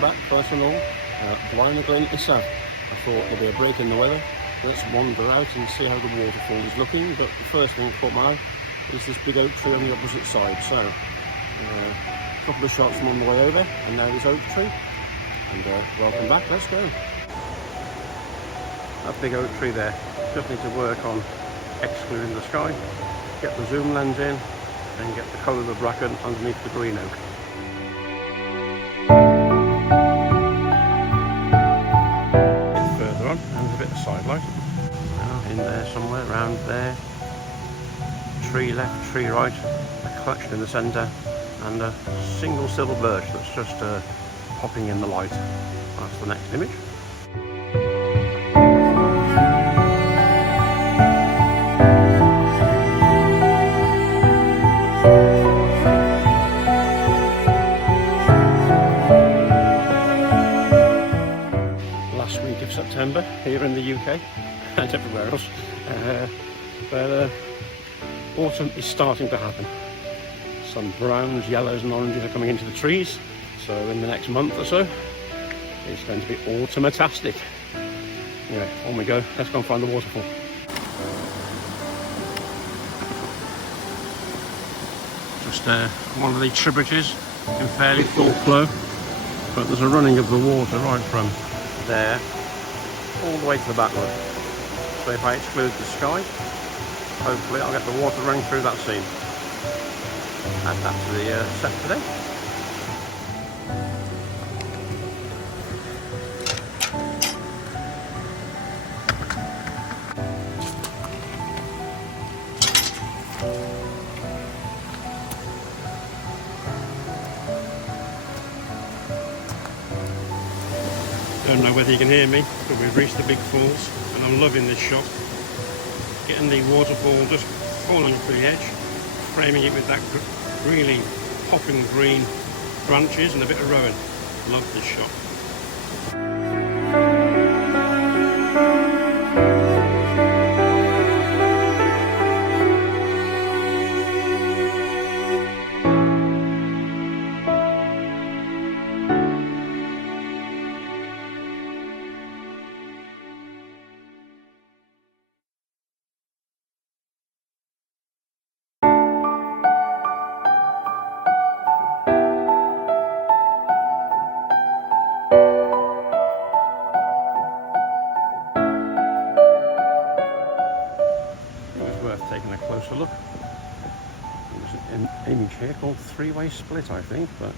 welcome back, first and all. Blaen Y Glyn I thought there'd be a break in the weather. Let's wander out and see how the waterfall is looking, but the first thing that caught my eye is this big oak tree on the opposite side. So, a couple of shots from on the way over, and now this oak tree. And welcome back, let's go. That big oak tree there, just need to work on excluding the sky, get the zoom lens in, and get the colour of the bracken underneath the green oak. Further on, and there's a bit of side light. In there somewhere, around there. Tree left, tree right, a collection in the centre, and a single silver birch that's just popping in the light. That's the next image. Last week of September here in the UK and everywhere else, but autumn is starting to happen. Some browns, yellows and oranges are coming into the trees, so in the next month or so it's going to be autumn-tastic. Anyway, on we go, let's go and find the waterfall. Just one of the tributaries in fairly full flow, but there's a running of the water right from there all the way to the backwood. So if I exclude the sky, hopefully I'll get the water running through that scene. Add that to the set today. Don't know whether you can hear me, but we've reached the big falls and I'm loving this shot. Getting the waterfall just falling off the edge, framing it with that really popping green branches and a bit of rowan. Love this shot. Taking a closer look. There's an image here called three-way split, I think, but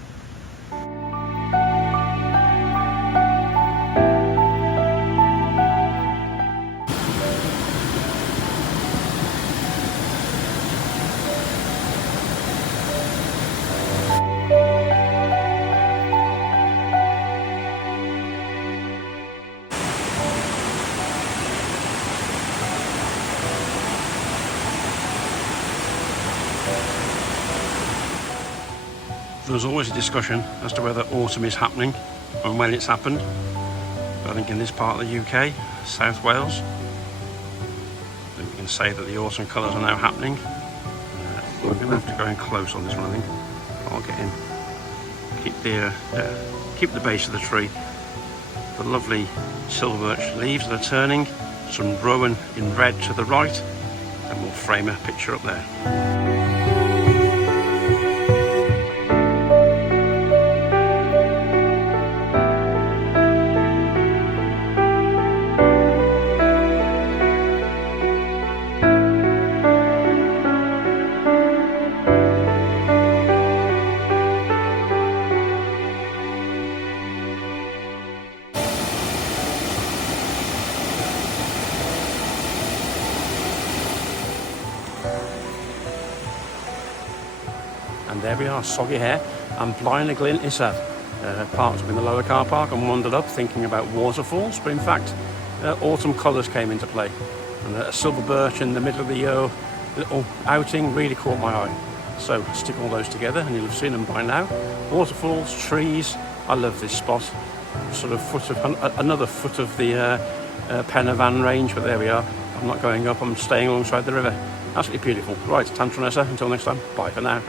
there's always a discussion as to whether autumn is happening and when it's happened. But I think in this part of the UK, South Wales, we can say that the autumn colours are now happening. We're going to have to go in close on this one, I think. I'll get in, keep the base of the tree. The lovely silver birch leaves that are turning, some rowan in red to the right, and we'll frame a picture up there. And there we are, Soggy Hare and Blaen Y Glyn parked up in the lower car park and wandered up thinking about waterfalls, but in fact autumn colours came into play, and a silver birch in the middle of the little outing really caught my eye. So stick all those together and you'll have seen them by now. Waterfalls, trees, I love this spot. Sort of another foot of the Pen-y-fan range, but there we are. I'm not going up, I'm staying alongside the river. Absolutely beautiful. Right, Tantronessa, until next time, bye for now.